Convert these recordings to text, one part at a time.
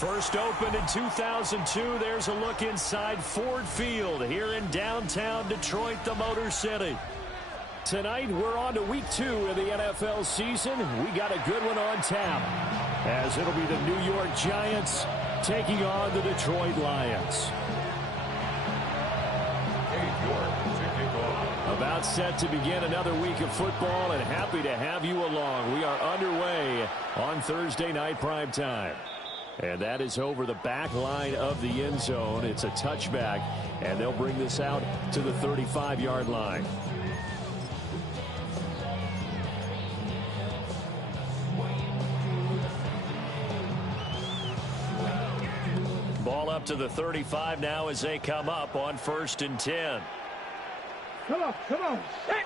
First opened in 2002. There's a look inside Ford Field here in downtown Detroit, the Motor City. Tonight, we're on to week 2 of the NFL season. We got a good one on tap, as it'll be the New York Giants taking on the Detroit Lions. About set to begin another week of football, and happy to have you along. We are underway on Thursday night primetime. And that is over the back line of the end zone. It's a touchback, and they'll bring this out to the 35-yard line. Ball up to the 35 now as they come up on 1st and 10. Come on. Hey.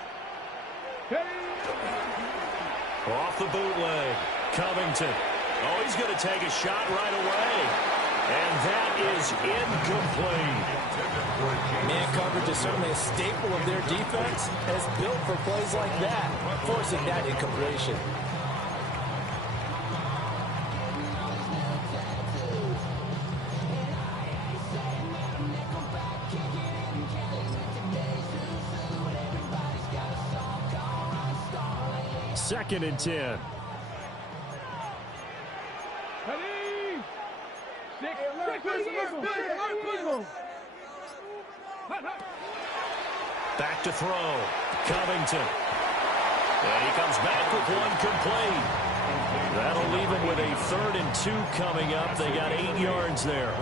Off the bootleg, Covington. Oh, he's going to take a shot right away. And that is incomplete. Man coverage is certainly a staple of their defense, and it's built for plays like that, forcing that incompletion. Second and 10. Back to throw. Covington. And he comes back with one complete. That'll leave him with a 3rd and 2 coming up. They got 8 yards there.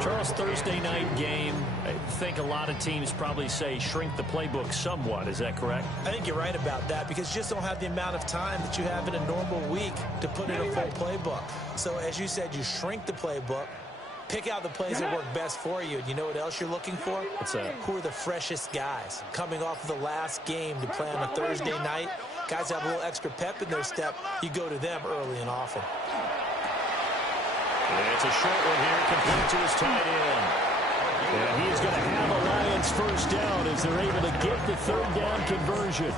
Charles, Thursday night game, I think a lot of teams probably say shrink the playbook somewhat. Is that correct? I think you're right about that, because you just don't have the amount of time that you have in a normal week to put in a full playbook. So as you said, you shrink the playbook, pick out the plays that work best for you. And you know what else you're looking for? What's that? Who are the freshest guys coming off of the last game to play on a Thursday night? Guys have a little extra pep in their step. You go to them early and often. It's a short one here, complete to his tight end. And he's going to have a Lions first down as they're able to get the 3rd down conversion.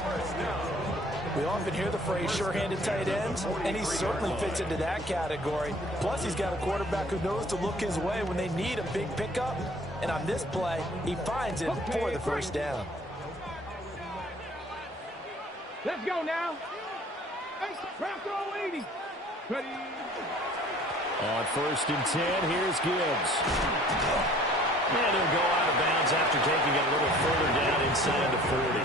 We often hear the phrase sure-handed tight ends, and he certainly fits into that category. Plus, he's got a quarterback who knows to look his way when they need a big pickup. And on this play, he finds it for the first down. Let's go now. Bronco 80. Ready. On 1st and 10, here's Gibbs. And he'll go out of bounds after taking it a little further down inside the 40.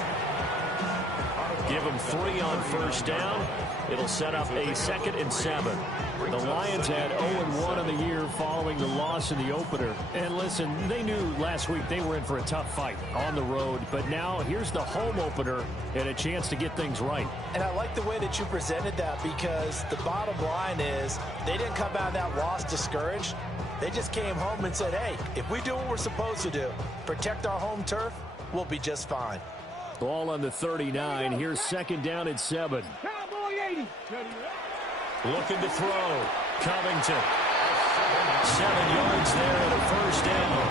Give him 3 on 1st down. It'll set up a 2nd and 7. The Lions had 0-1 on the year following the loss in the opener. And listen, they knew last week they were in for a tough fight on the road. But now here's the home opener and a chance to get things right. And I like the way that you presented that, because the bottom line is they didn't come out of that loss discouraged. They just came home and said, hey, if we do what we're supposed to do, protect our home turf, we'll be just fine. Ball on the 39. Here's 2nd down and 7. Looking to throw. Covington. 7 yards there and a 1st down.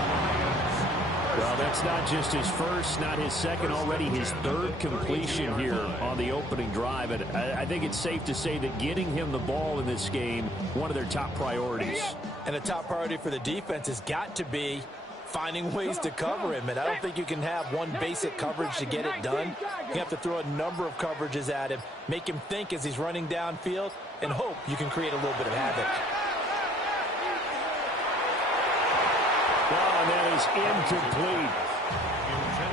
Well, that's not just his first, not his second, already his 3rd completion here on the opening drive. And I think it's safe to say that getting him the ball in this game, one of their top priorities. And a top priority for the defense has got to be finding ways to cover him. And I don't think you can have one basic coverage to get it done. You have to throw a number of coverages at him, make him think as he's running downfield, and hope you can create a little bit of havoc. Well, and that is incomplete.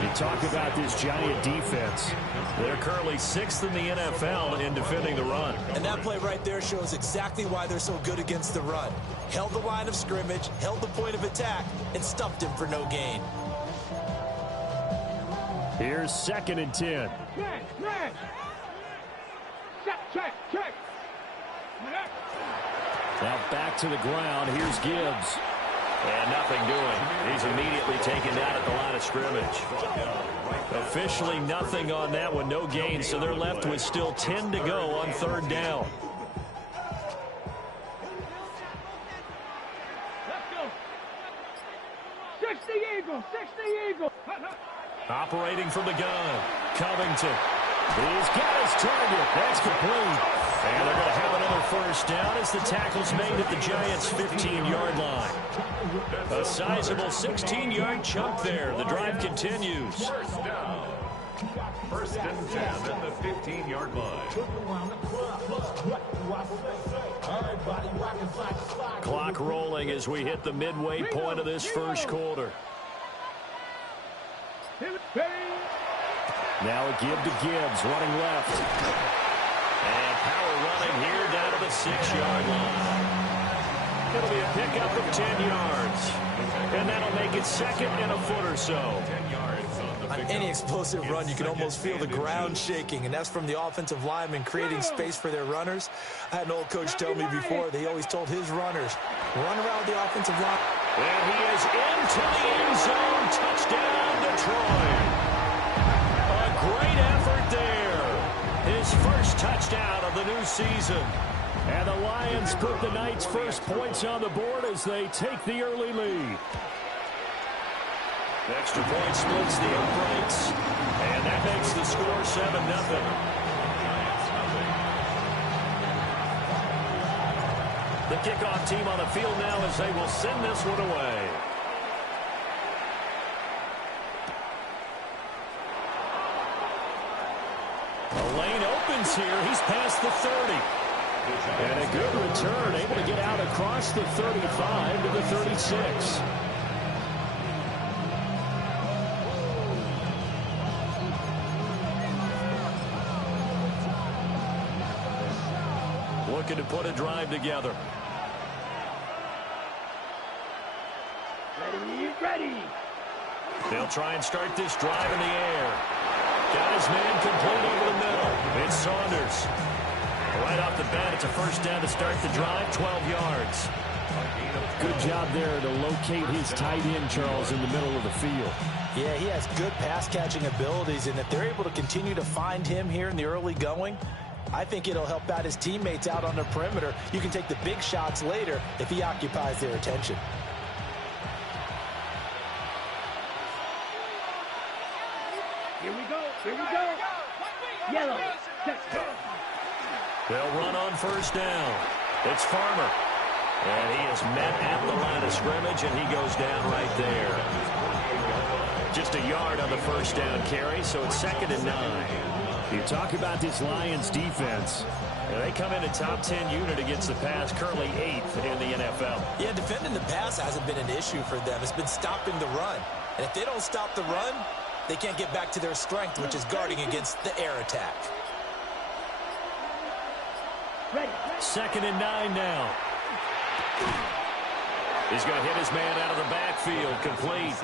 You talk about this Giant defense. They're currently 6th in the NFL in defending the run. And that play right there shows exactly why they're so good against the run. Held the line of scrimmage, held the point of attack, and stuffed him for no gain. Here's 2nd and 10. Check. Now back to the ground. Here's Gibbs. And nothing doing. He's immediately taken down at the line of scrimmage. Officially nothing on that one. No gain. So they're left with still 10 to go on 3rd down. Let's go. 60 Eagle. Operating from the gun. Covington. He's got his target. That's complete. And they're going to have another first down as the tackle's made at the Giants' 15-yard line. A sizable 16-yard chunk there. The drive continues. First down. First and 10 at the 15-yard line. Clock rolling as we hit the midway point of this first quarter. Now a give to Gibbs, running left. And power running here down to the 6-yard line. It'll be a pickup of 10 yards. And that'll make it second and a foot or so. 10 yards on the On any explosive run, you can almost feel the ground shaking, and that's from the offensive linemen creating space for their runners. I had an old coach tell me before, they always told his runners, run around the offensive line. And he is into the end zone. Touchdown, Detroit. A great effort there. His first touchdown of the new season. And the Lions put the night's first points on the board as they take the early lead. Extra point splits the uprights. And that makes the score 7-0. The kickoff team on the field now as they will send this one away. The lane opens here. He's past the 30. And a good return, able to get out across the 35 to the 36. Looking to put a drive together. Ready. They'll try and start this drive in the air. Got his man complete over the middle. It's Saunders. Right off the bat, it's a first down to start the drive, 12 yards. Good job there to locate his tight end, Charles, in the middle of the field. Yeah, he has good pass-catching abilities, and if they're able to continue to find him here in the early going, I think it'll help out his teammates out on the perimeter. You can take the big shots later if he occupies their attention. Here we go. Yellow. They'll run on first down. It's Farmer. And he is met at the line of scrimmage, and he goes down right there. Just a yard on the first down carry, so it's 2nd and 9. You talk about this Lions defense. They come in a top 10 unit against the pass, currently 8th in the NFL. Yeah, defending the pass hasn't been an issue for them. It's been stopping the run. And if they don't stop the run, they can't get back to their strength, which is guarding against the air attack. 2nd and 9 now. He's going to hit his man out of the backfield, complete.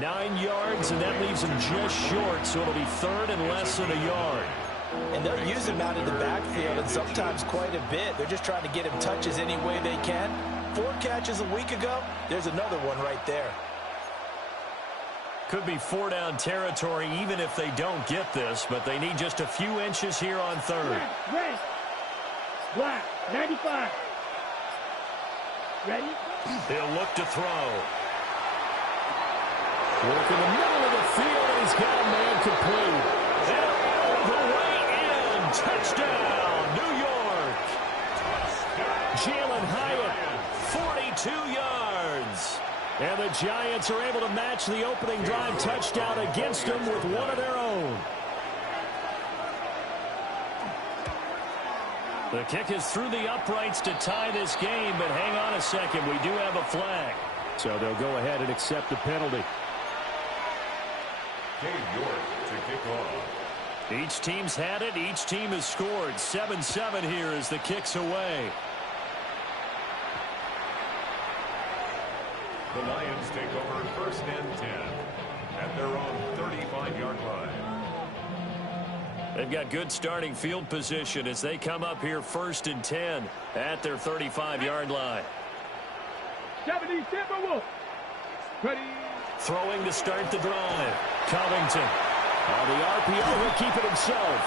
9 yards, and that leaves him just short, so it'll be 3rd and less than a yard. And they'll use him out of the backfield, and sometimes quite a bit. They're just trying to get him touches any way they can. 4 catches a week ago, there's another one right there. Could be 4-down territory even if they don't get this, but they need just a few inches here on 3rd. Red. Black. 95. Ready? He'll look to throw. Work in the middle of the field, and he's got a man complete. And all the way in. Touchdown, New York. Jalen Hyatt, 42 yards. And the Giants are able to match the opening drive touchdown against them with one of their own. The kick is through the uprights to tie this game, but hang on a second. We do have a flag. So they'll go ahead and accept the penalty. New York to kick off. Each team's had it. Each team has scored. 7-7 here as the kick's away. The Lions take over 1st and 10 at their own 35-yard line. They've got good starting field position as they come up here 1st and 10 at their 35-yard line. 70 Timberwolves. Ready. Throwing to start the drive. Covington. On the RPO, he'll keep it himself.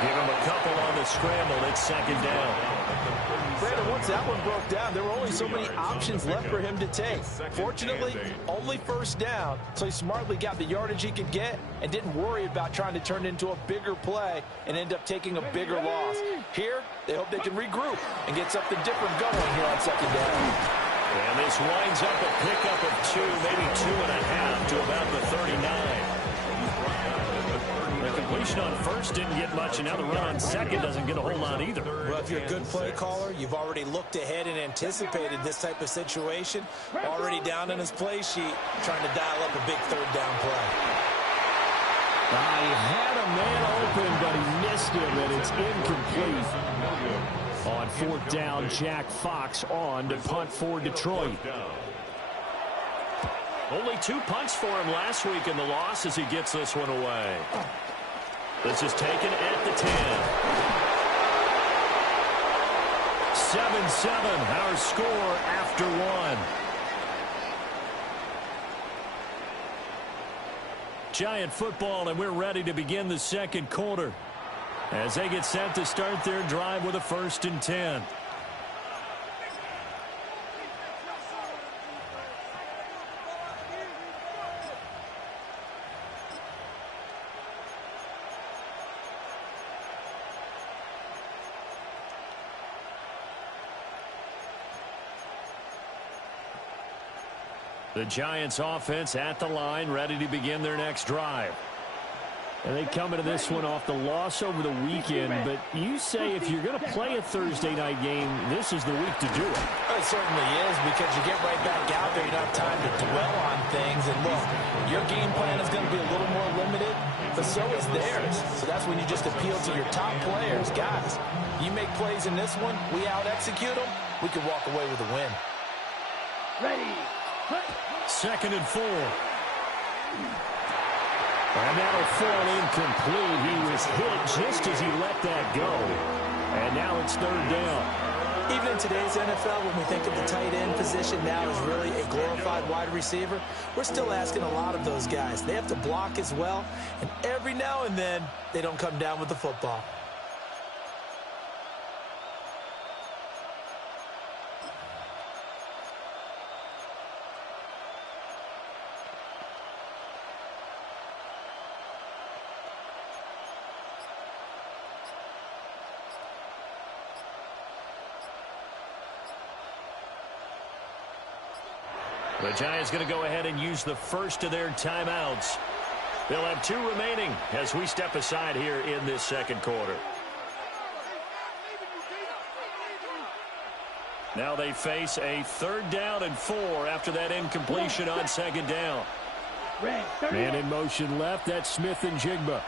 Give him a couple on the scramble. It's second down. Brandon, once that one broke down, there were only so many options left for him to take. Fortunately, only first down, so he smartly got the yardage he could get and didn't worry about trying to turn it into a bigger play and end up taking a bigger loss. Here, they hope they can regroup and get something different going here on second down. And this winds up a pickup of 2, maybe 2.5 to about the 39. The completion on first didn't get much, and now the run on second doesn't get a whole lot either. Well, if you're a good play caller, you've already looked ahead and anticipated this type of situation. Already down on his play sheet, trying to dial up a big third down play. He had a man open, but he missed him, and it's incomplete. On fourth down, Jack Fox on to punt for Detroit. Only 2 punts for him last week in the loss as he gets this one away. This is taken at the 10. 7-7, our score after 1. Giant football, and we're ready to begin the second quarter as they get set to start their drive with a 1st and 10. The Giants offense at the line, ready to begin their next drive. And they come into this one off the loss over the weekend, but you say if you're going to play a Thursday night game, this is the week to do it. It certainly is, because you get right back out there. You don't have time to dwell on things. And look, your game plan is going to be a little more limited, but so is theirs. So that's when you just appeal to your top players. Guys, you make plays in this one, we out-execute them, we can walk away with a win. Ready. 2nd and 4. And that'll fall incomplete. He was hit just as he let that go. And now it's 3rd down. Even in today's NFL, when we think of the tight end position now as really a glorified wide receiver, we're still asking a lot of those guys. They have to block as well, and every now and then, they don't come down with the football. The Giants going to go ahead and use the first of their timeouts. They'll have 2 remaining as we step aside here in this second quarter. Now they face a 3rd down and 4 after that incompletion on 2nd down. Man in motion left. That's Smith and Jigba.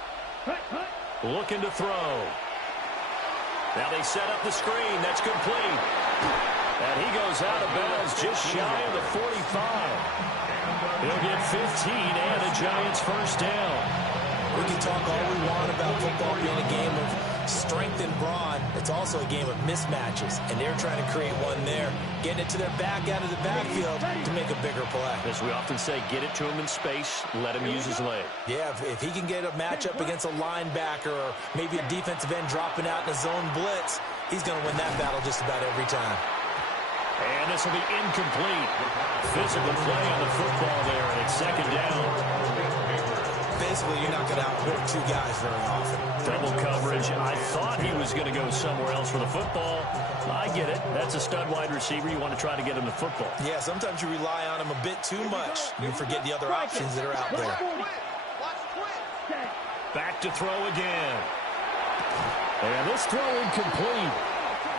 Looking to throw. Now they set up the screen. That's complete. And he goes out of bounds just shy of the 45. He'll get 15 and a Giants 1st down. We can talk all we want about football being a game of strength and brawn. It's also a game of mismatches, and they're trying to create one there, getting it to their back out of the backfield to make a bigger play. As we often say, get it to him in space, let him use his leg. Yeah, if he can get a matchup against a linebacker or maybe a defensive end dropping out in a zone blitz, he's going to win that battle just about every time. And this will be incomplete. Physical play on the football there, and it's 2nd down. Basically, you're not going to outwork 2 guys very often. Double coverage. I thought he was going to go somewhere else for the football. I get it. That's a stud wide receiver. You want to try to get him the football. Yeah, sometimes you rely on him a bit too much. You forget the other options that are out there. Back to throw again. And this throw incomplete.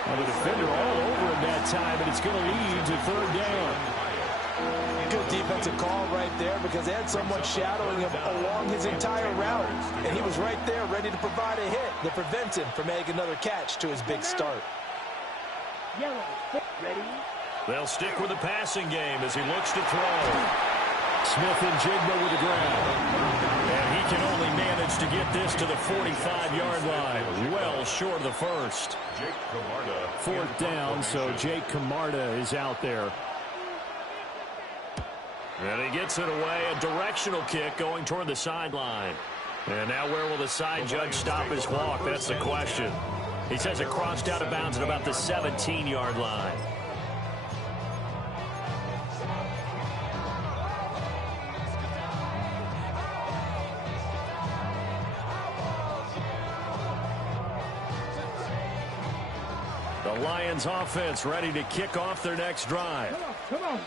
And the defender all over him that time, and it's going to lead to 3rd down. Good defensive call right there, because they had someone shadowing him along his entire route, and he was right there ready to provide a hit to prevent him from making another catch to his big start. They'll stick with the passing game as he looks to throw. Smith and Jigba with the ground. And he can only manage to get this to the 45-yard line. Well short of the first. 4th down, so Jake Camarda is out there. And he gets it away. A directional kick going toward the sideline. And now where will the side judge stop his walk? That's the question. He says it crossed out of bounds at about the 17-yard line. The Lions offense ready to kick off their next drive. Come on.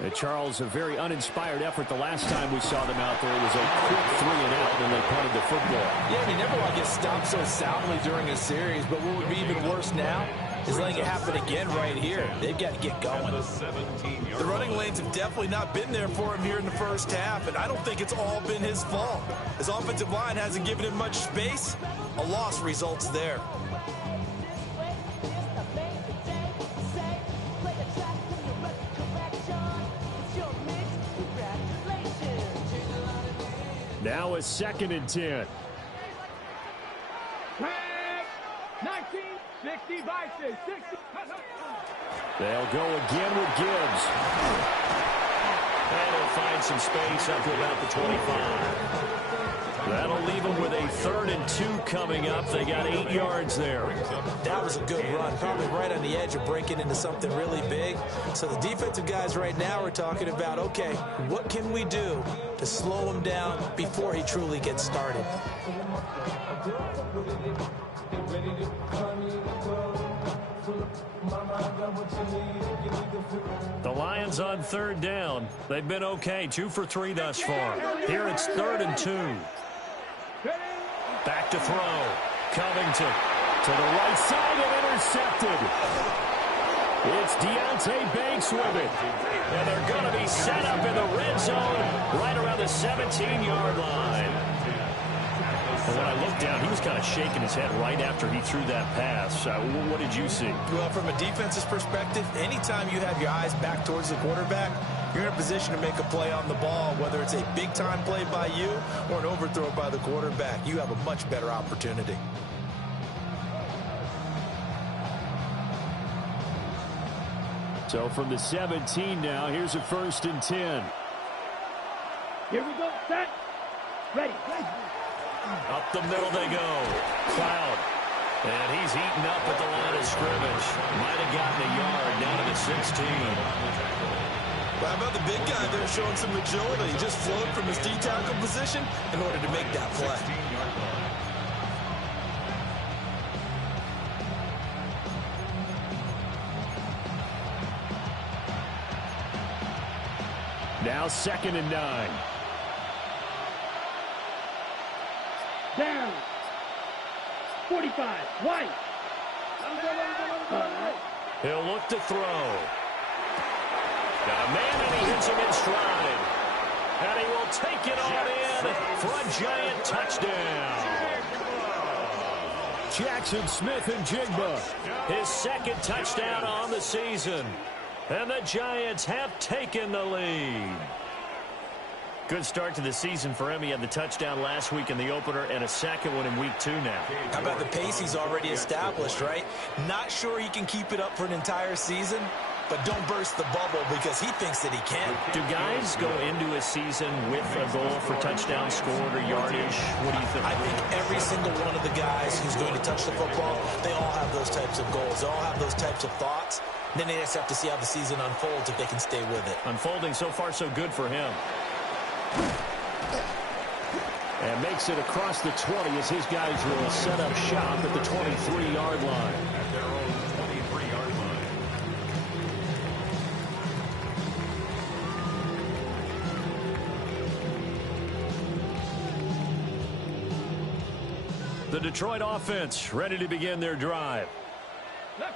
And Charles, a very uninspired effort the last time we saw them out there. It was a quick 3-and-out when they punted the football. Yeah, you never want to get stopped so soundly during a series, but what would be even worse now is letting it happen again right here. They've got to get going. The running lanes have definitely not been there for him here in the first half, and I don't think it's all been his fault. His offensive line hasn't given him much space. A loss results there. Now a 2nd and 10. 1960 Vices. 60. They'll go again with Gibbs. And he'll find some space up to about the 25. That'll leave them with a 3rd and 2 coming up. They got 8 yards there. That was a good run, probably right on the edge of breaking into something really big. So the defensive guys right now are talking about, okay, what can we do to slow him down before he truly gets started? The Lions on 3rd down. They've been okay, 2 for 3 thus far. Here it's 3rd and 2. Back to throw. Covington to the right side and intercepted. It's Deontay Banks with it. And they're going to be set up in the red zone right around the 17-yard line. And when I looked down, he was kind of shaking his head right after he threw that pass. What did you see? Well, from a defense's perspective, anytime you have your eyes back towards the quarterback, you're in a position to make a play on the ball, whether it's a big-time play by you or an overthrow by the quarterback. You have a much better opportunity. So from the 17 now, here's a 1st and 10. Here we go. Set. Ready. Up the middle they go. Cloud. And he's eaten up at the line of scrimmage. Might have gotten a yard down to the 16. Well, how about the big guy there showing some agility? He just flowed from his D-tackle position in order to make that play. Now 2nd and 9. Down. 45. White. He'll look to throw. Got a man, and he hits him in stride. And he will take it on in for a giant touchdown. Jackson Smith and Jigba. His 2nd touchdown on the season. And the Giants have taken the lead. Good start to the season for him. He had the touchdown last week in the opener and a 2nd one in week 2 now. How about the pace he's already established, right? Not sure he can keep it up for an entire season, but don't burst the bubble because he thinks that he can. Do guys go into a season with a goal for touchdown scored or yardage? What do you think? I think every single one of the guys who's going to touch the football, they all have those types of goals. They all have those types of thoughts. Then they just have to see how the season unfolds if they can stay with it. Unfolding so far so good for him. And makes it across the 20 as his guys will set up shop at the 23-yard line. At their own 23-yard line. The Detroit offense ready to begin their drive.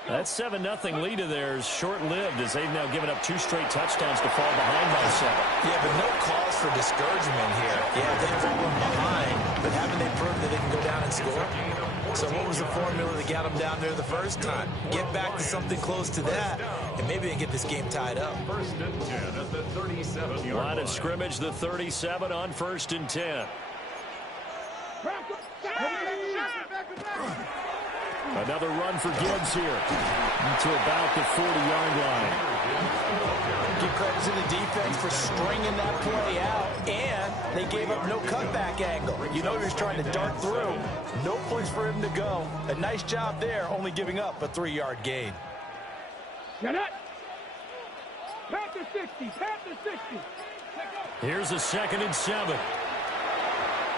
That 7-0 lead of theirs short-lived as they've now given up 2 straight touchdowns to fall behind by 7. Yeah, but no cause for discouragement here. Yeah, they've fallen behind, but haven't they proved that they can go down and score? So what was the formula that got them down there the first time? Get back to something close to that, and maybe they can get this game tied up. 1st and 10 at the 37-yard line. Line of scrimmage, the 37 on 1st and 10. Another run for Gibbs here to about the 40-yard line. Give credit to the defense for stringing that play out, and they gave up no cutback angle. You know he was trying to dart through. No place for him to go. A nice job there, only giving up a 3-yard gain. Get it. Panther 60. Panther 60. Here's a 2nd and 7.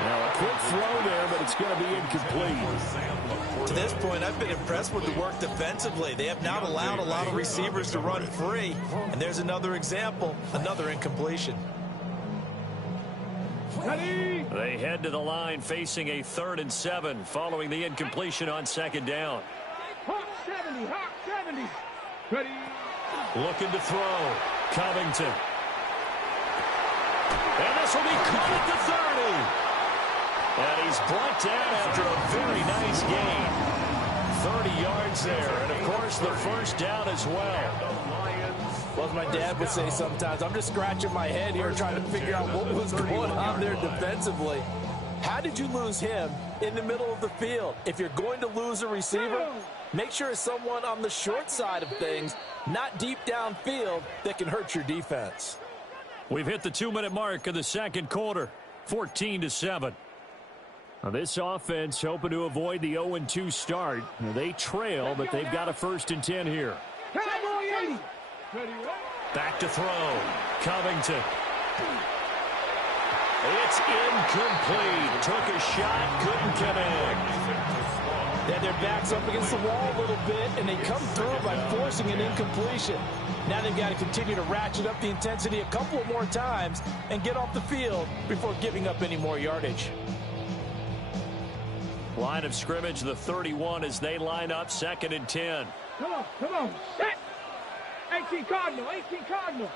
Now a quick throw there, but it's going to be incomplete. To this point, I've been impressed with the work defensively. They have not allowed a lot of receivers to run free. And there's another example, another incompletion. They head to the line facing a 3rd and 7 following the incompletion on 2nd down. Hawk 70. Hawk 70. Ready. Looking to throw. Covington. And this will be caught at the 30. And he's brought down after a very nice gain. 30 yards there. And, of course, the first down as well. Well, as my dad would say sometimes, I'm just scratching my head here trying to figure out what was going on there defensively. How did you lose him in the middle of the field? If you're going to lose a receiver, make sure it's someone on the short side of things, not deep downfield, that can hurt your defense. We've hit the 2-minute mark of the 2nd quarter, 14-7. Now this offense hoping to avoid the 0-2 start. Now they trail, but they've got a 1st and 10 here. Back to throw. Covington. It's incomplete. Took a shot, couldn't connect. They had their backs up against the wall a little bit, and they come through by forcing an incompletion. Now they've got to continue to ratchet up the intensity a couple more times and get off the field before giving up any more yardage. Line of scrimmage, the 31 as they line up 2nd and 10. Come on, come on. Set. 18 Cardinal, 18 Cardinal.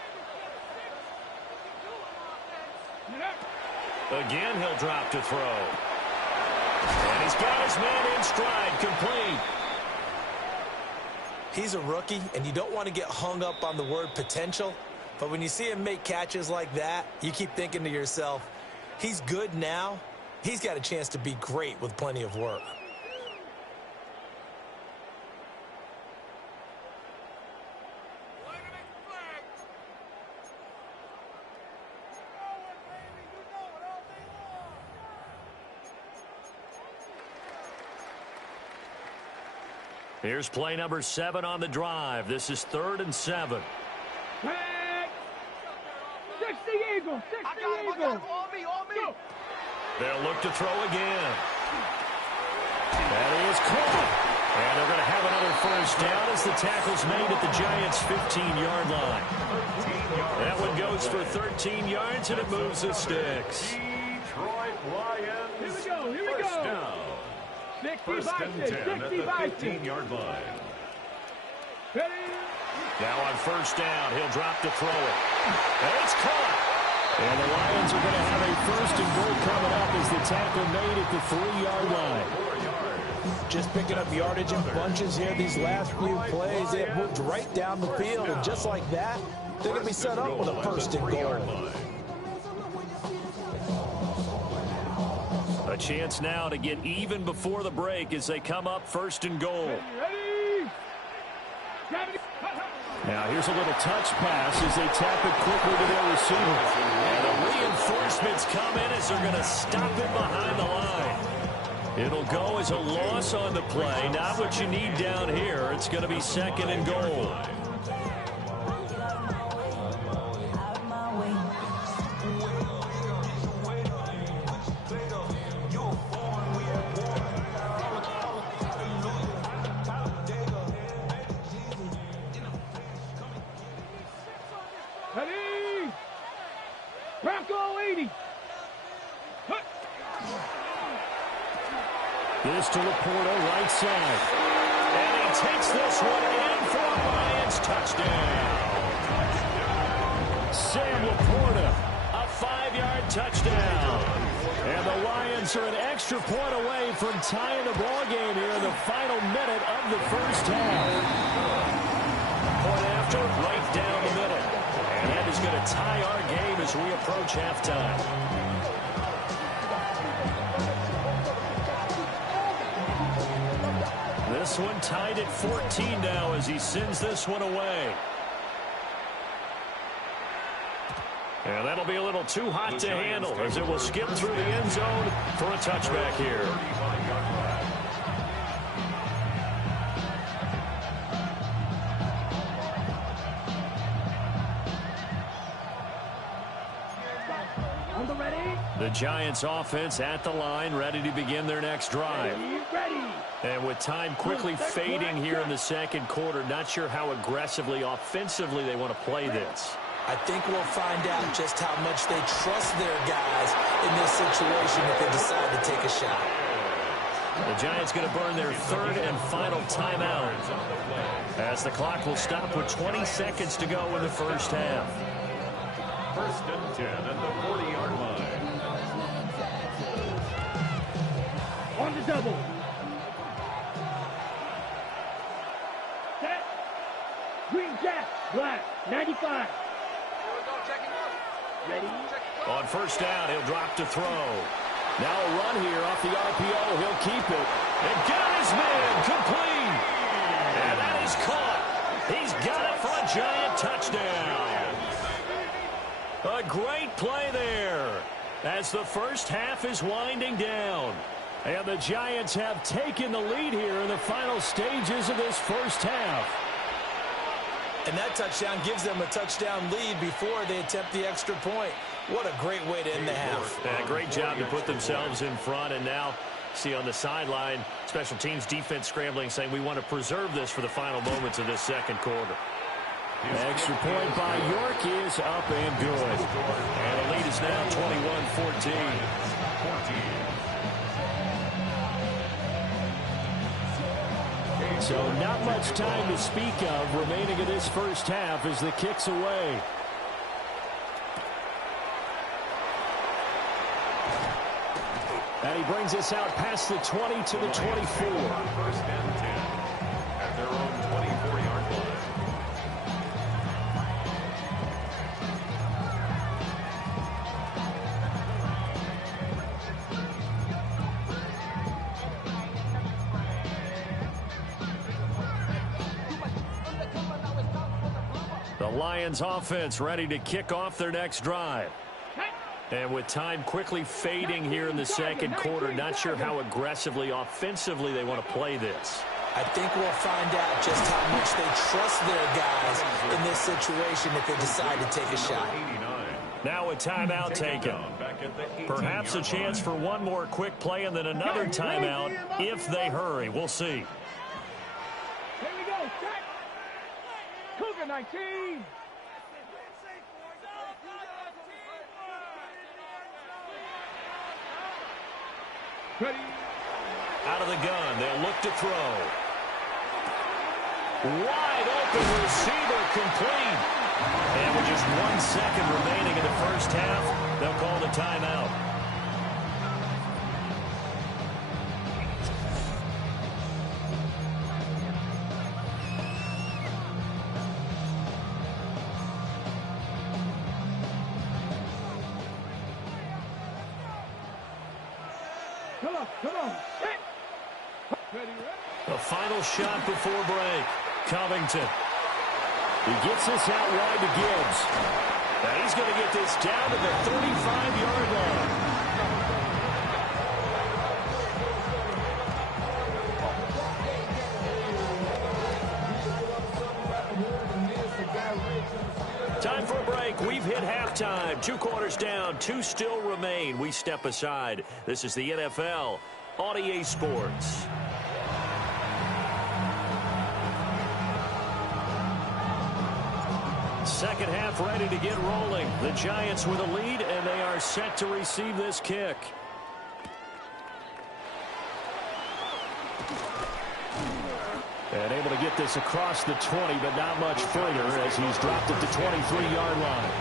Again, he'll drop to throw. And he's got his man in stride, complete. He's a rookie, and you don't want to get hung up on the word potential. But when you see him make catches like that, you keep thinking to yourself, he's good now. He's got a chance to be great with plenty of work. Here's play number 7 on the drive. This is 3rd and 7. 60 Eagles, 60 Eagles. Go. They'll look to throw again. That is caught. And they're going to have another 1st down as the tackle's made at the Giants' 15-yard line. That one goes for 13 yards, and it moves the sticks. Detroit Lions. Here we go, here we go. First down. 1st and 10 at the 15-yard line. Ready. Now on 1st down, he'll drop to throw it. And it's caught. And the Lions are going to have a 1st and goal coming up as the tackle made at the 3-yard line. Just picking up yardage in bunches here these last few plays. They have moved right down the field, and just like that, they're going to be set up with a 1st and goal. A chance now to get even before the break as they come up 1st and goal. Now here's a little touch pass as they tap it quickly to their receiver. And the reinforcements come in as they're going to stop him behind the line. It'll go as a loss on the play. Not what you need down here. It's going to be 2nd and goal. Ready. Bronco 80. This to Laporta, right side. And he takes this one in for a Lions touchdown. Sam Laporta, a 5-yard touchdown. And the Lions are an extra point away from tying the ball game here in the final minute of the 1st half. Point after, right down the middle. And that is going to tie our game as we approach halftime. This one tied at 14 now as he sends this one away. And that'll be a little too hot to handle as it will skip through the end zone for a touchback here. The Giants offense at the line, ready to begin their next drive. And with time quickly fading here in the second quarter, not sure how aggressively, offensively they want to play this. I think we'll find out just how much they trust their guys in this situation if they decide to take a shot. The Giants going to burn their third and final timeout as the clock will stop with 20 seconds to go in the first half. First and 10 at the 40-yard line. On the double. Set. Green jack. Black. 95. Ready. On first down, he'll drop to throw. Now a run here off the RPO. He'll keep it. And got his man complete. And that is caught. He's got it for a Giant touchdown. A great play there as the first half is winding down. And the Giants have taken the lead here in the final stages of this first half. And that touchdown gives them a touchdown lead before they attempt the extra point. What a great way to end the half. And a great job to put themselves in front. And now, see on the sideline, special teams defense scrambling, saying we want to preserve this for the final moments of this second quarter. Extra point by York is up and good. And the lead is now 21-14. So not much time to speak of remaining in this first half as the kick's away. And he brings us out past the 20 to the 24. First and 10 at their own 24-yard line. The Lions offense ready to kick off their next drive. And with time quickly fading here in the second quarter, not sure how aggressively, offensively they want to play this. I think we'll find out just how much they trust their guys in this situation if they decide to take a shot. Now a timeout taken. Perhaps a chance for one more quick play and then another timeout if they hurry. We'll see. Here we go. Set. Cougar 19. Ready. Out of the gun, they'll look to throw. Wide open receiver complete. And with just 1 second remaining in the first half, they'll call the timeout. Come on. Set. Ready. A final shot before break. Covington. He gets this out wide to Gibbs. And he's going to get this down to the 35-yard line. Time for a break. We've hit halftime. 2 quarters down. 2 still remain. We step aside. This is the NFL on EA Sports. Second half ready to get rolling. The Giants with a lead, and they are set to receive this kick. And able to get this across the 20, but not much further as he's dropped at the 23-yard line.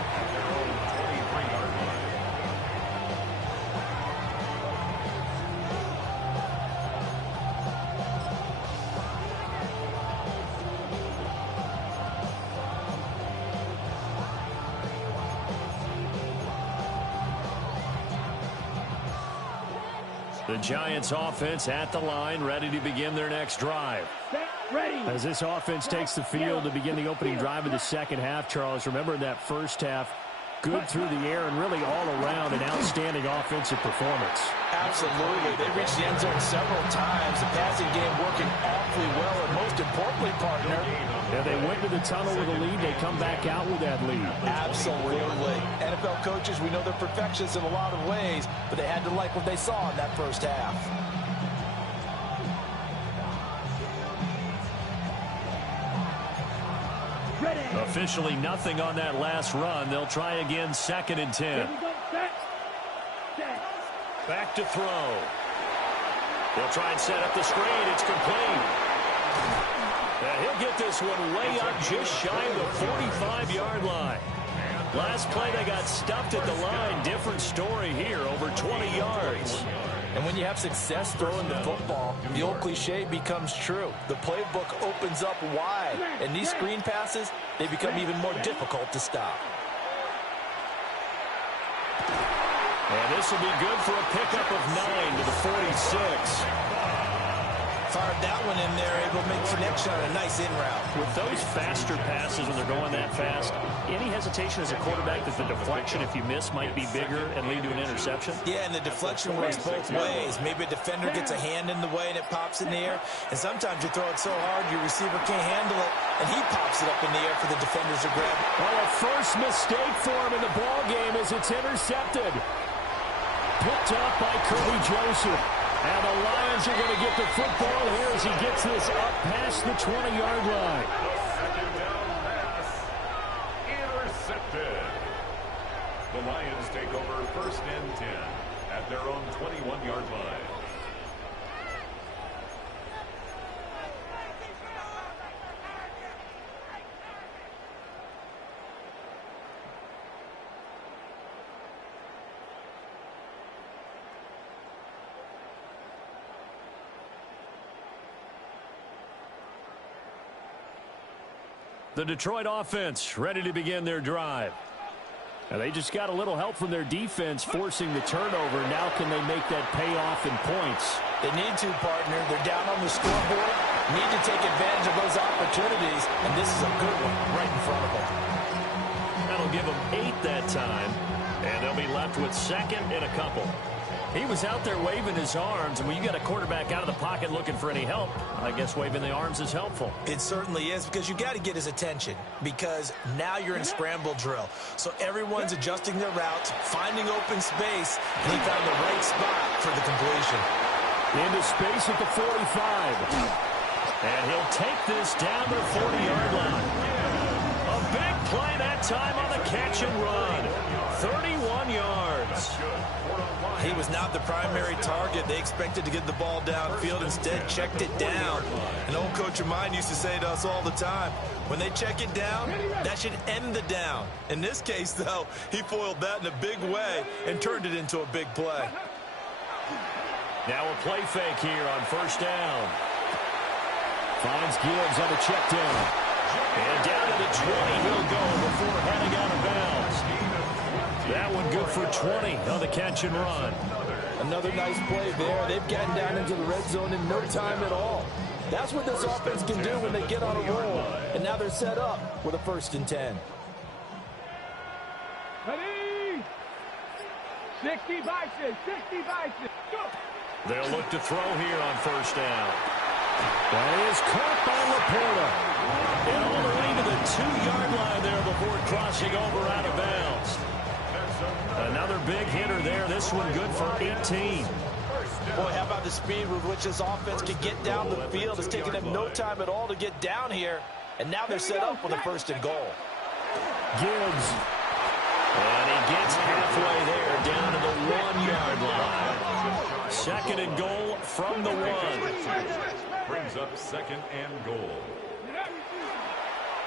The Giants offense at the line, ready to begin their next drive. As this offense takes the field to begin the opening drive of the second half, Charles, remember in that first half, good through the air and really all around an outstanding offensive performance. Absolutely. They reached the end zone several times. The passing game working awfully well, and most importantly, partner, yeah, they went to the tunnel with a lead. They come back out with that lead. Absolutely. NFL coaches, we know they're perfectionists in a lot of ways, but they had to like what they saw in that first half. Officially nothing on that last run. They'll try again, 2nd and 10. Back to throw. They'll try and set up the screen. It's complete. He'll get this one way up just shy of the 45-yard line. Last play, they got stuffed at the line. Different story here, over 20 yards. And when you have success throwing the football, the old cliche becomes true. The playbook opens up wide, and these screen passes, they become even more difficult to stop. And this will be good for a pickup of 9 to the 46. Fired that one in there, able to make connection on a nice in route. With those faster passes when they're going that fast, any hesitation as a quarterback that the deflection, if you miss, might be bigger and lead to an interception? Yeah, and the deflection works both ways. Maybe a defender gets a hand in the way and it pops in the air. And sometimes you throw it so hard your receiver can't handle it, and he pops it up in the air for the defenders to grab. Well, a first mistake for him in the ball game as it's intercepted. Picked up by Kirby Joseph. And the Lions are going to get the football here as he gets this up past the 20-yard line. Second down pass. Intercepted. The Lions take over 1st and 10 at their own 21-yard line. The Detroit offense ready to begin their drive. Now they just got a little help from their defense forcing the turnover. Now can they make that pay off in points? They need to, partner. They're down on the scoreboard. Need to take advantage of those opportunities, and this is a good one right in front of them. That'll give them 8 that time, and they'll be left with 2nd and a couple. He was out there waving his arms, and when you got a quarterback out of the pocket looking for any help, I guess waving the arms is helpful. It certainly is, because you got to get his attention, because now you're in scramble drill. So everyone's adjusting their routes, finding open space, and he found the right spot for the completion. Into space at the 45. And he'll take this down to the 40-yard line. A big play that time on the catch and run. 31 yards. He was not the primary target. They expected to get the ball downfield. Instead, checked it down. An old coach of mine used to say to us all the time, when they check it down, that should end the down. In this case, though, he foiled that in a big way and turned it into a big play. Now a play fake here on 1st down. Finds Gibbs on the check down. And down to the 20 he'll go before heading out of bounds. That one good for 20 on the catch and run. Another nice play there. They've gotten down into the red zone in no time at all. That's what this offense can do when they get on a roll. And now they're set up with a 1st and 10. Ready? 60 vices, 60 vices. Go. They'll look to throw here on 1st down. That is caught by Laporta. And all the way to the 2-yard line there before crossing over out of bounds. Another big hitter there. This one good for 18. Boy, how about the speed with which this offense can get down the field? It's taken them no time at all to get down here. And now they're set up with a 1st and goal. Gibbs. And he gets halfway there down to the 1-yard line. 2nd and goal from the 1. Brings up 2nd and goal.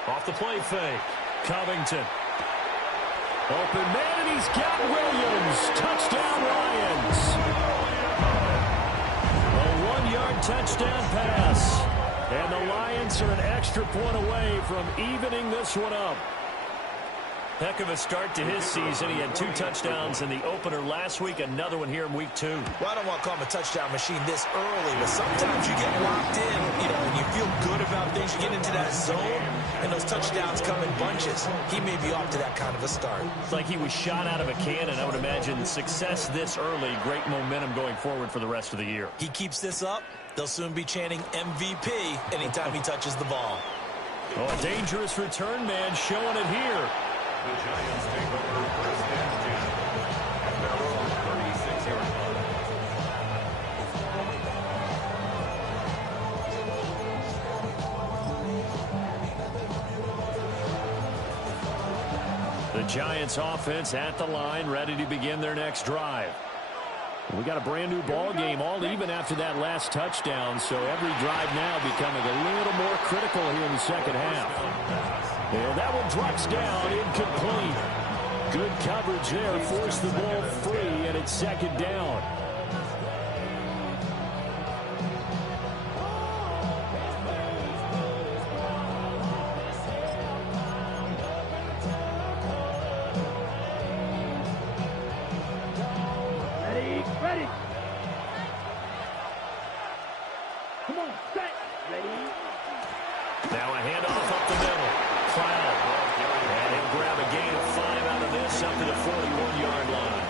Off the play fake. Covington. Open man, and he's got Williams. Touchdown, Lions. A 1-yard touchdown pass. And the Lions are an extra point away from evening this one up. Heck of a start to his season. He had 2 touchdowns in the opener last week, another one here in week 2. Well, I don't want to call him a touchdown machine this early, but sometimes you get locked in, and you feel good about things. You get into that zone, and those touchdowns come in bunches. He may be off to that kind of a start. It's like he was shot out of a cannon. I would imagine success this early, great momentum going forward for the rest of the year. He keeps this up, they'll soon be chanting MVP anytime he touches the ball. Oh, a dangerous return man showing it here. The Giants take over first and 10 at their own 36-yard line. The Giants offense at the line, ready to begin their next drive. We got a brand new ball game, all even after that last touchdown, so every drive now becoming a little more critical here in the second half. And that one drops down, incomplete. Good coverage there, forced the ball free, and it's second down. Ready. Come on, set. Ready. Now a handoff up the middle. Cloud. And he'll grab a gain of 5 out of this up to the 41-yard line.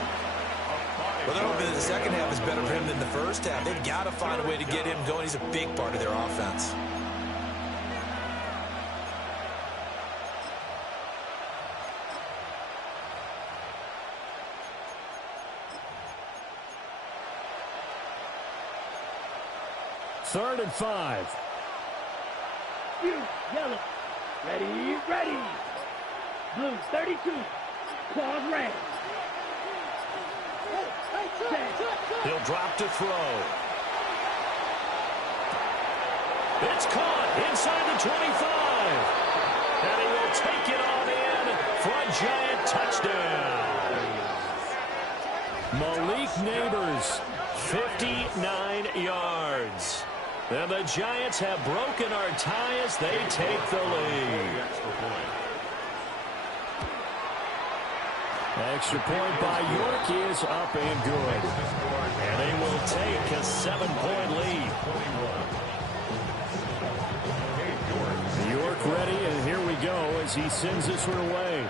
Well, they're hoping that the second half is better for him than the first half. They've got to find a way to get him going. He's a big part of their offense. Third and 5. You, yellow. Ready. Blue, 32. Claws red. He'll drop to throw. It's caught inside the 25. And he will take it on in for a Giant touchdown. Malik Neighbors, 59 yards. And the Giants have broken our tie as they take the lead. Extra point by York is up and good. And they will take a 7-point lead. York ready, and here we go as he sends this one away.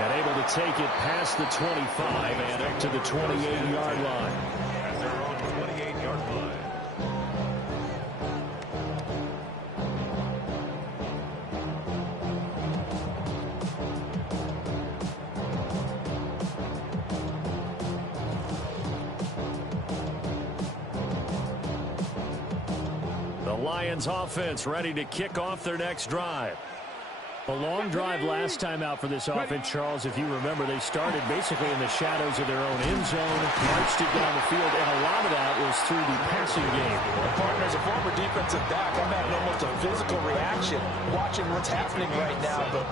And able to take it past the 25 and up to the 28-yard line. At their own 28-yard line. The Lions offense ready to kick off their next drive. A long drive last time out for this offense, Charles. If you remember, they started basically in the shadows of their own end zone, marched it down the field, and a lot of that was through the passing game. Partner, as a former defensive back, I'm having almost a physical reaction watching what's happening right now. But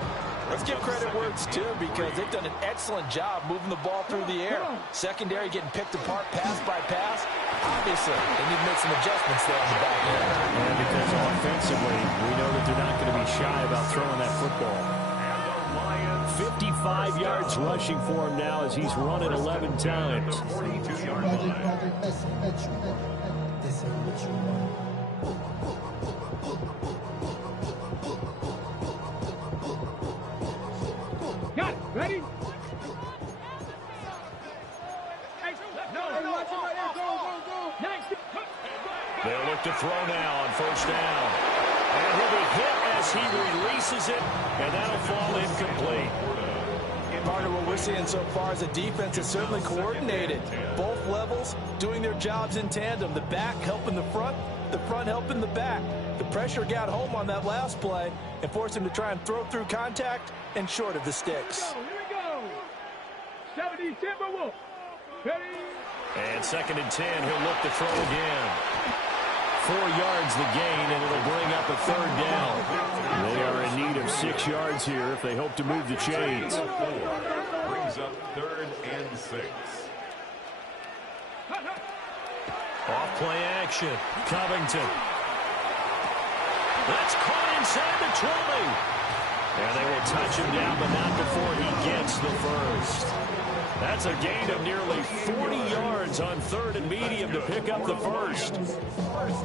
let's give credit where it's due, because they've done an excellent job moving the ball through the air. Secondary getting picked apart pass by pass. Obviously, they need to make some adjustments there on the back end. And because offensively, we know that they're not going to be shy about throwing that football. 55 yards rushing for him now as he's run it 11 times. 42-yard line. Got it. Ready? They'll look to throw now on first down. And he'll be hit as he releases it, and that'll fall incomplete. Partner, what we're seeing so far is the defense is certainly coordinated. Both levels doing their jobs in tandem. The back helping the front helping the back. The pressure got home on that last play and forced him to try and throw through contact and short of the sticks. Here we go. 70 Timberwolves. Ready? And second and 10, he'll look to throw again. 4 yards the gain, and it'll bring up a third down. They are in need of 6 yards here if they hope to move the chains. Brings up 3rd and 6. Off play action. Covington. That's caught inside the 20. And they will touch him down, but not before he gets the first. That's a gain of nearly 40 yards on 3rd and medium to pick up the first.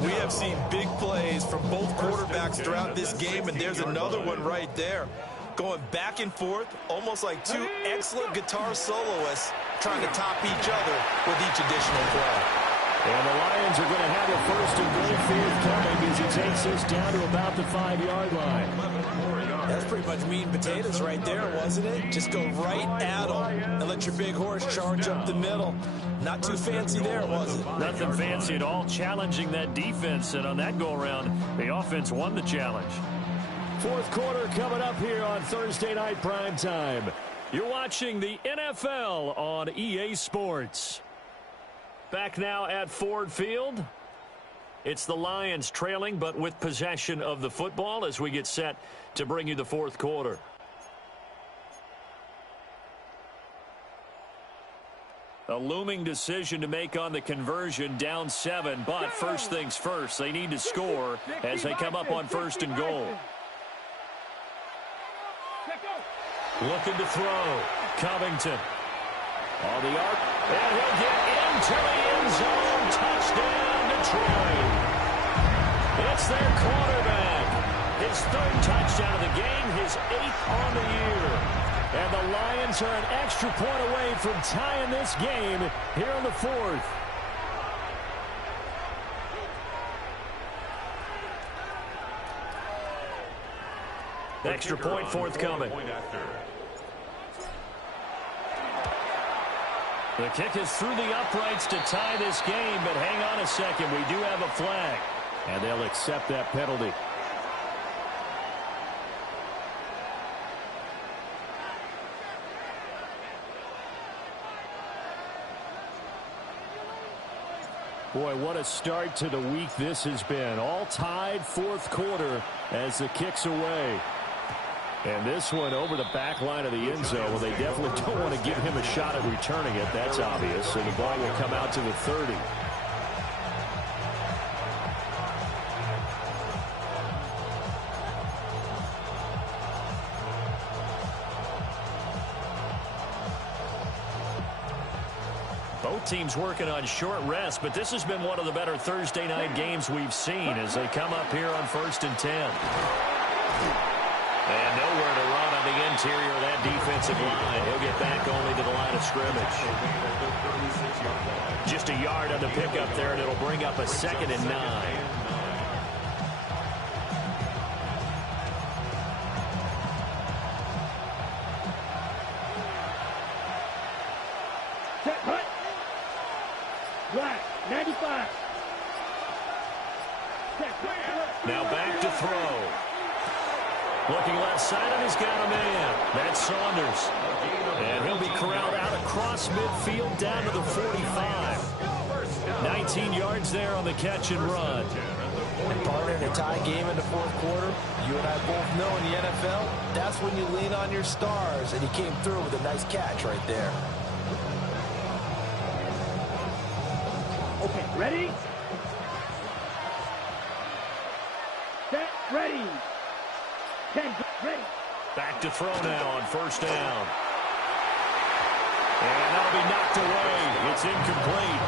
We have seen big plays from both quarterbacks throughout this game, and there's another one right there. Going back and forth, almost like two excellent guitar soloists trying to top each other with each additional play. And the Lions are going to have a first and goal forthcoming as he takes this down to about the 5-yard line. That's pretty much meat and potatoes right there, wasn't it? Just go right at them and let your big horse charge up the middle. Not too fancy there, was it? Nothing fancy at all, challenging that defense. And on that go-around, the offense won the challenge. Fourth quarter coming up here on Thursday Night Primetime. You're watching the NFL on EA Sports. Back now at Ford Field. It's the Lions trailing, but with possession of the football as we get set to bring you the fourth quarter. A looming decision to make on the conversion, down 7, but first things first, they need to score as they come up on 1st and goal. Looking to throw. Covington on the arc, and he'll get into the end zone. Touchdown, Detroit. It's their quarterback. His 3rd touchdown of the game, his 8th on the year. And the Lions are an extra point away from tying this game here in the 4th. Extra point forthcoming. The kick is through the uprights to tie this game, but hang on a second. We do have a flag. And they'll accept that penalty. Boy, what a start to the week this has been. All tied 4th quarter as the kick's away. And this one over the back line of the end zone. Well, they definitely don't want to give him a shot at returning it. That's obvious. And the ball will come out to the 30. Both teams working on short rest, but this has been one of the better Thursday night games we've seen as they come up here on 1st and 10. And nowhere to run on the interior of that defensive line. He'll get back only to the line of scrimmage. Just a yard on the pickup there, and it'll bring up a 2nd and 9. Set, hut. Right, 95. Now back to throw. Looking left side, and he's got a man. That's Saunders. And he'll be corralled out across midfield down to the 45. 19 yards there on the catch and run. And partner, in a tie game in the 4th quarter, you and I both know in the NFL, that's when you lean on your stars, and he came through with a nice catch right there. Okay, ready? Set, ready. 10, ready. Back to throw now on 1st down. And that'll be knocked away. It's incomplete.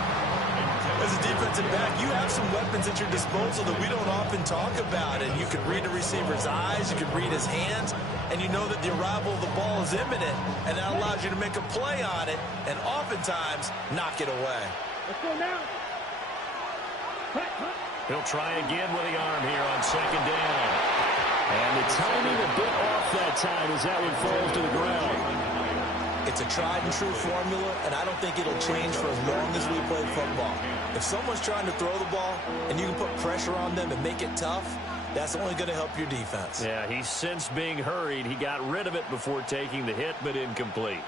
As a defensive back, you have some weapons at your disposal that we don't often talk about. And you can read the receiver's eyes, you can read his hands, and you know that the arrival of the ball is imminent, and that allows you to make a play on it and oftentimes knock it away. Let's go now. Hut, hut. He'll try again with the arm here on 2nd down. And the timing a bit off that time as that one falls to the ground. It's a tried and true formula, and I don't think it'll change for as long as we play football. If someone's trying to throw the ball and you can put pressure on them and make it tough, that's only going to help your defense. Yeah, he's since being hurried. He got rid of it before taking the hit, but incomplete.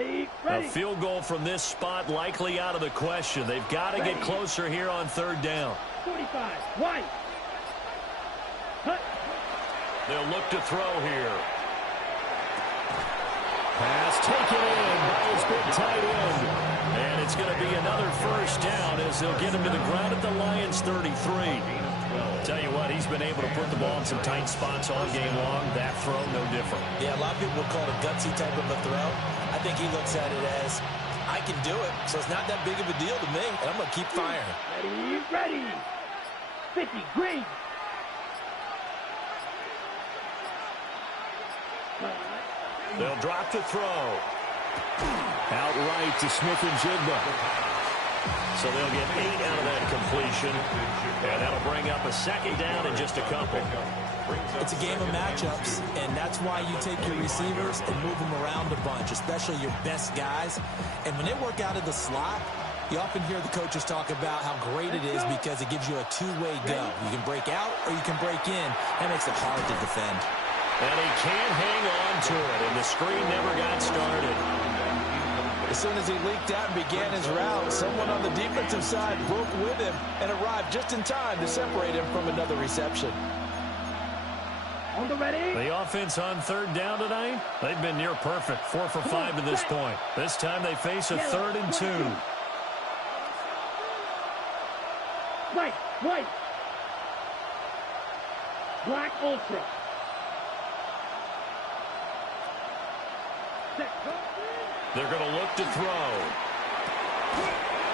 A field goal from this spot likely out of the question. They've got to get closer here on third down. 45, White. They'll look to throw here. Pass taken in by his big tight end. And it's going to be another first down as they'll get him to the ground at the Lions' 33. Tell you what, he's been able to put the ball in some tight spots all game long. That throw, no different. Yeah, a lot of people would call it a gutsy type of a throw. I think he looks at it as, I can do it, so it's not that big of a deal to me, and I'm going to keep firing. Ready. 50, Green. They'll drop to throw. Outright to Smith-Njigba. So they'll get 8 out of that completion. And that'll bring up a second down in just a couple. It's a game of matchups, and that's why you take your receivers and move them around a bunch, especially your best guys. And when they work out of the slot, you often hear the coaches talk about how great it is because it gives you a two-way go. You can break out or you can break in. That makes it hard to defend. And he can't hang on to it, and the screen never got started. As soon as he leaked out and began his route, someone on the defensive side broke with him and arrived just in time to separate him from another reception. On the ready. The offense on third down tonight, they've been near perfect, 4 for 5 to this point. This time they face a 3rd and 2. White. Black Ultra. They're going to look to throw.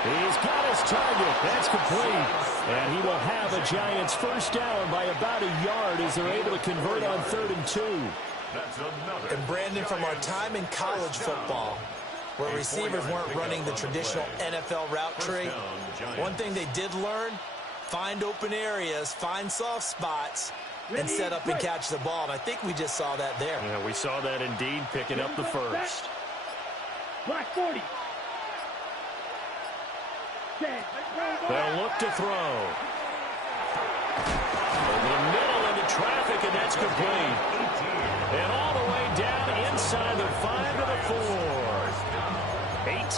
He's got his target. That's complete. And he will have a Giants first down by about a yard as they're able to convert on 3rd and 2. And Brandon, from our time in college football, where receivers weren't running the traditional NFL route tree, one thing they did learn, find open areas, find soft spots, and set up and catch the ball. And I think we just saw that there. Yeah, we saw that indeed, picking up the first. Black 40. They'll look to throw. Over the middle into traffic, and that's complete. And all the way down inside the 5 to the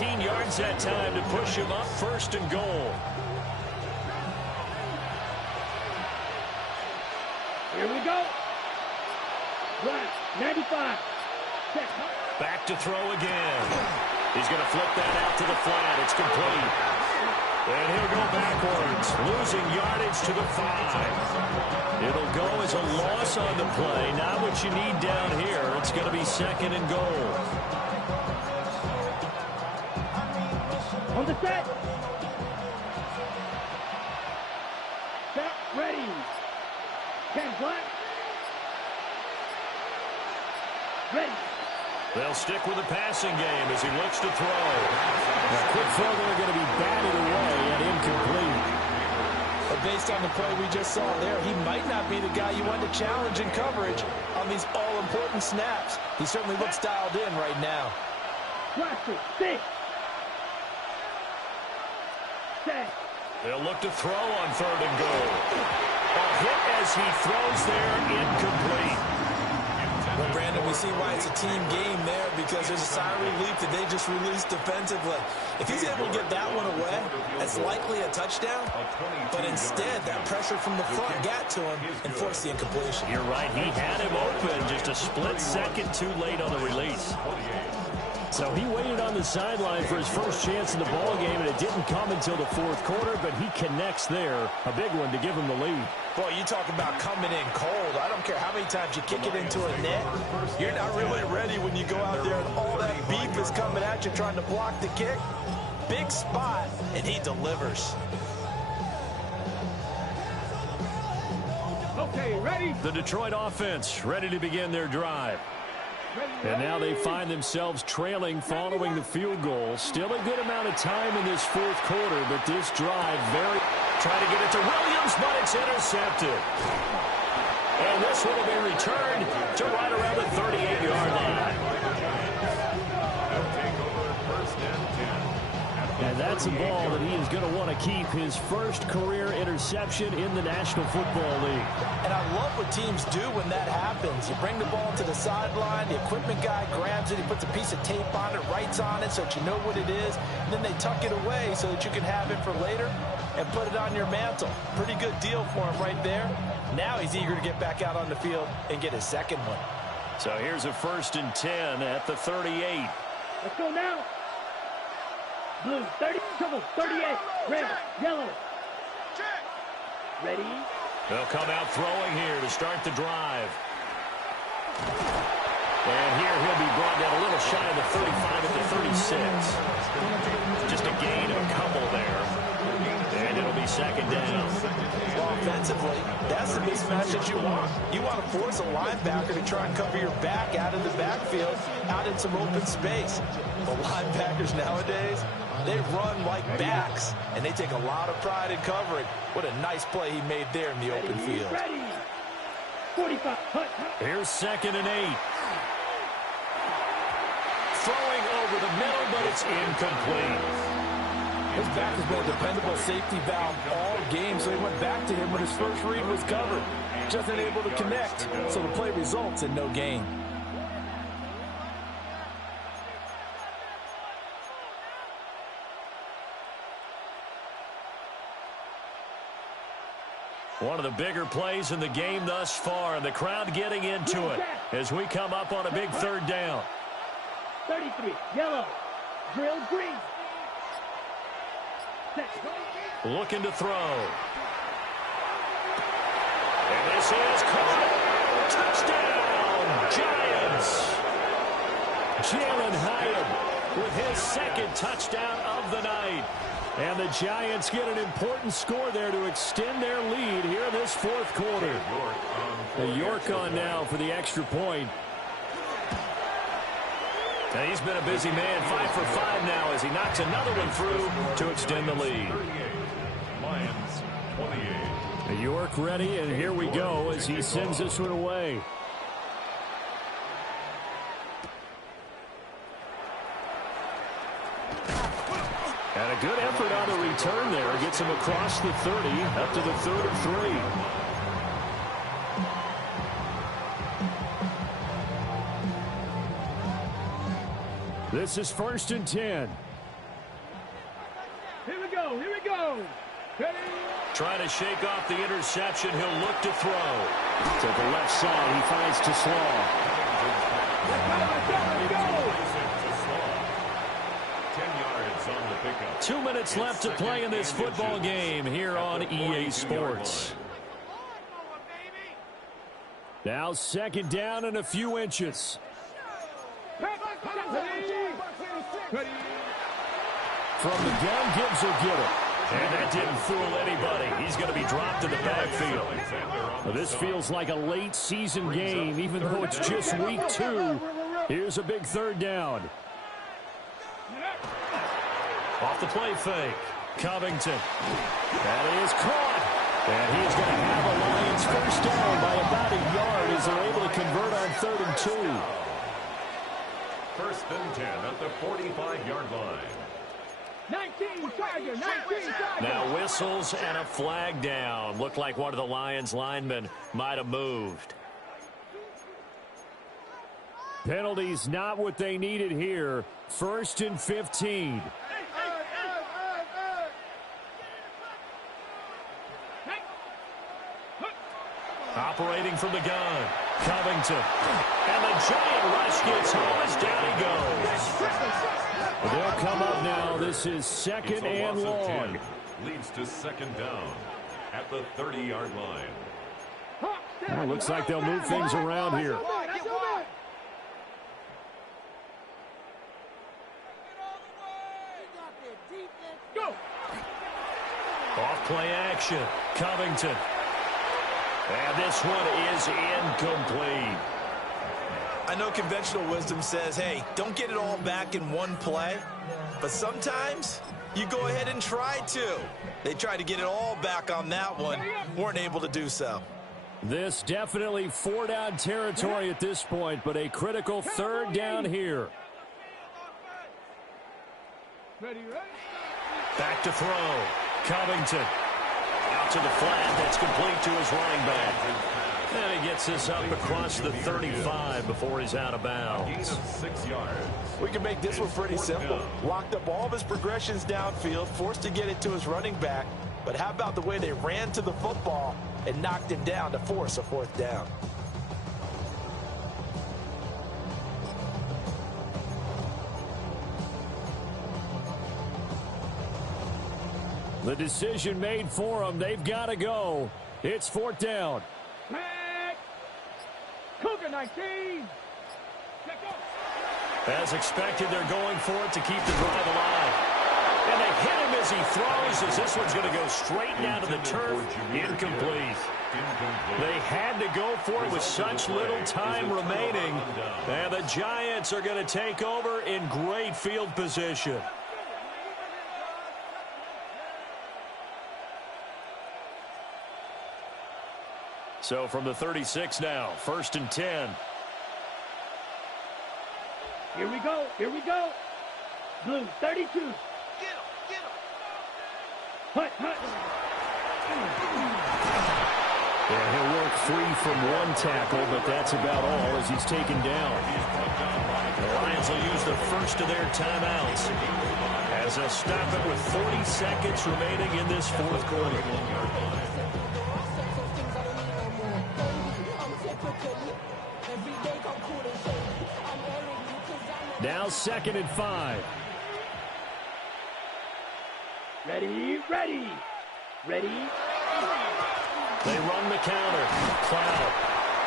4. 18 yards that time to push him up 1st and goal. Here we go. Black 95. Back to throw again. He's going to flip that out to the flat. It's complete. And he'll go backwards, losing yardage to the 5. It'll go as a loss on the play. Not what you need down here. It's going to be 2nd and goal. On the set. Set, ready. 10 Black. Ready. They'll stick with the passing game as he looks to throw. A quick throw there going to be batted away and incomplete. But based on the play we just saw there, he might not be the guy you want to challenge in coverage on these all-important snaps. He certainly looks dialed in right now. Blaster, 6. 10. They'll look to throw on 3rd and goal. A hit as he throws there, incomplete. Well, Brandon, we see why it's a team game there because there's a sigh of relief that they just released defensively. If he's able to get that one away, that's likely a touchdown. But instead, that pressure from the front got to him and forced the incompletion. You're right. He had him open just a split second too late on the release. So he waited on the sideline for his first chance in the ball game, and it didn't come until the 4th quarter, but he connects there. A big one to give him the lead. Boy, you talk about coming in cold. I don't care how many times you kick it into a net. You're not really ready when you go out there and all that beef is coming at you trying to block the kick. Big spot, and he delivers. Okay, ready? The Detroit offense ready to begin their drive. And now they find themselves trailing following the field goal. Still a good amount of time in this 4th quarter, but this drive trying to get it to Williams, but it's intercepted. And this one will be returned to right around the 38-yard line. And that's a ball that he is going to want to keep, his first career interception in the National Football League. And I love what teams do when that happens. You bring the ball to the sideline, the equipment guy grabs it, he puts a piece of tape on it, writes on it so that you know what it is, and then they tuck it away so that you can have it for later and put it on your mantle. Pretty good deal for him right there. Now he's eager to get back out on the field and get his second one. So here's a 1st and 10 at the 38. Let's go now. Blue, 30, trouble, 38, red, yellow. Ready? They'll come out throwing here to start the drive. And here he'll be brought down a little shy of the 35 at the 36. Just a gain of a couple there. And it'll be 2nd down. Well, offensively, that's the mismatch that you want. You want to force a linebacker to try and cover your back out of the backfield, out in some open space. The linebackers nowadays, they run like backs, and they take a lot of pride in covering. What a nice play he made there in the open field. 45. Here's 2nd and 8. Throwing over the middle, but it's incomplete. His back has been a dependable safety valve all game, so he went back to him when his first read was covered. Just unable to connect, so the play results in no gain. One of the bigger plays in the game thus far, and the crowd getting into it as we come up on a big 3rd down. 33, yellow, drill green. Looking to throw. And this is caught. Touchdown, Giants. Jalen Hyatt with his 2nd touchdown of the night. And the Giants get an important score there to extend their lead here in this 4th quarter. The York on now for the extra point. And he's been a busy man, 5 for 5 now as he knocks another one through to extend the lead. Lions 28. York ready, and here we go as he sends this one away. And a good effort on the return there. Gets him across the 30, up to the 3rd and 3. This is 1st and 10. Here we go, here we go. Ready? Trying to shake off the interception. He'll look to throw. To the left side, he finds to Slaw. 10 yards on the pickup. 2 minutes left to play in this football game here on EA Sports. Now 2nd down and a few inches. From the gun, Gibbs will get it. And that didn't fool anybody. He's going to be dropped in the backfield. Well, this feels like a late season game, even though it's just week 2. Here's a big 3rd down. Off the play fake. Covington. That is caught. And he's going to have a Lions 1st down by about a yard as they're able to convert on 3rd and 2. 1st and 10 at the 45-yard line. 19 Tiger, 19 Tiger. Now whistles and a flag down. Looked like one of the Lions linemen might have moved. Penalties not what they needed here. 1st and 15. Operating from the gun. Covington. And the giant rush gets home as down he goes. They'll come up now. This is 2nd and long. Leads to 2nd down at the 30-yard line. Well, looks like they'll move things around here. Go. Off play action. Covington. And this one is incomplete. I know conventional wisdom says, hey, don't get it all back in one play. But sometimes you go ahead and try to. They tried to get it all back on that one. Weren't able to do so. This definitely 4-down territory at this point, but a critical 3rd down here. Back to throw. Covington. Out to the flat. That's complete to his running back. And he gets this up across the 35 before he's out of bounds. 6 yards. We can make this one pretty simple. Locked up all of his progressions downfield, forced to get it to his running back. But how about the way they ran to the football and knocked him down to force a 4th down? The decision made for them. They've got to go. It's 4th down. Mac. Cougar 19. As expected, they're going for it to keep the drive alive. And they hit him as he throws, as this one's going to go straight down to the turf. Incomplete. They had to go for it with such little time remaining. And the Giants are going to take over in great field position. So from the 36 now, 1st and 10. Here we go. Here we go. Blue 32. Get him. Hut. Yeah, he'll work free from one tackle, but that's about all as he's taken down. The Lions will use the first of their timeouts as they'll stop it with 40 seconds remaining in this 4th quarter. Now 2nd and 5. Ready. They run the counter. Cloud.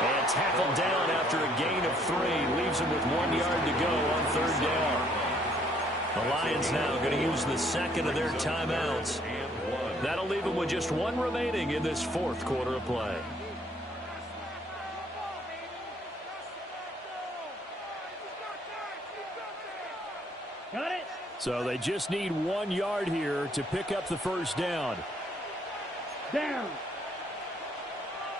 And tackled down after a gain of 3. Leaves him with 1 yard to go on 3rd down. The Lions now going to use the 2nd of their timeouts. That'll leave them with just 1 remaining in this 4th quarter of play. Got it. So they just need 1 yard here to pick up the 1st down. Down.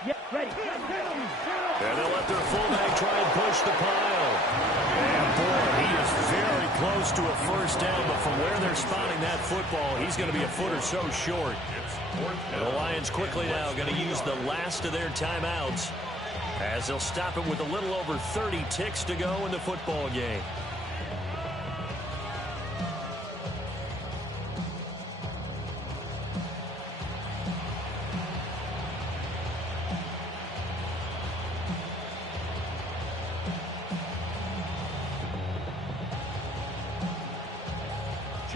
Yeah, ready. And they'll let their fullback try and push the pile. And boy, he is very close to a 1st down, but from where they're spotting that football, he's going to be a foot or so short. And the Lions quickly now going to use the last of their timeouts as they'll stop it with a little over 30 ticks to go in the football game.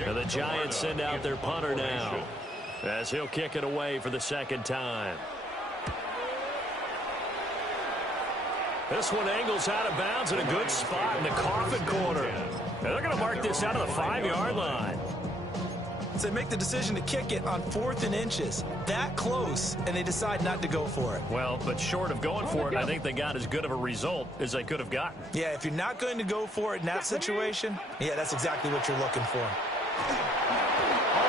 And the Giants send out their punter now as he'll kick it away for the 2nd time. This one angles out of bounds in a good spot in the coffin corner. And they're going to mark this out of the 5-yard line. So they make the decision to kick it on 4th and inches. That close, and they decide not to go for it. Well, but short of going for it, I think they got as good of a result as they could have gotten. Yeah, if you're not going to go for it in that situation, yeah, that's exactly what you're looking for. Oh,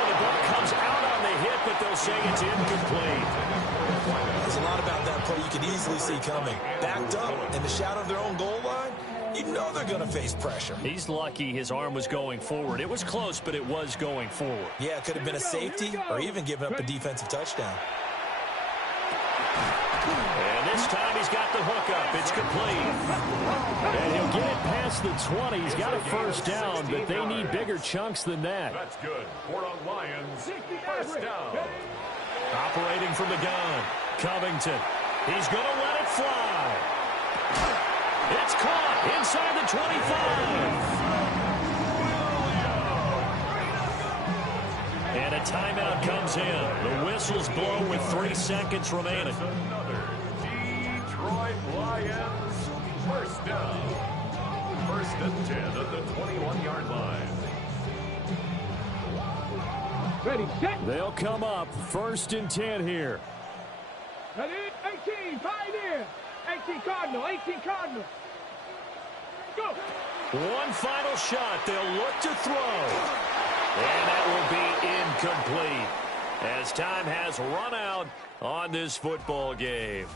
the ball comes out on the hit, but they'll say it's incomplete. There's a lot about that play you can easily see coming. Backed up in the shadow of their own goal line, you know they're going to face pressure. He's lucky his arm was going forward. It was close, but it was going forward. Yeah, it could have been a safety or even given up a defensive touchdown. And this time he's got the hook up. It's complete. And he'll get it past the 20. He's got a 1st down, but they need bigger chunks than that. That's good. 4 on Lions. 1st down. Operating from the gun, Covington. He's going to let it fly. It's caught inside the 25. And a timeout comes in. The whistles blow with 3 seconds remaining. Another Detroit Lions 1st down. 1st and 10 at the 21-yard line. Ready, set. They'll come up 1st and 10 here. Ready, 18, pioneer. 18 Cardinal, 18 Cardinal. Go. One final shot. They'll look to throw. And that will be incomplete as time has run out on this football game.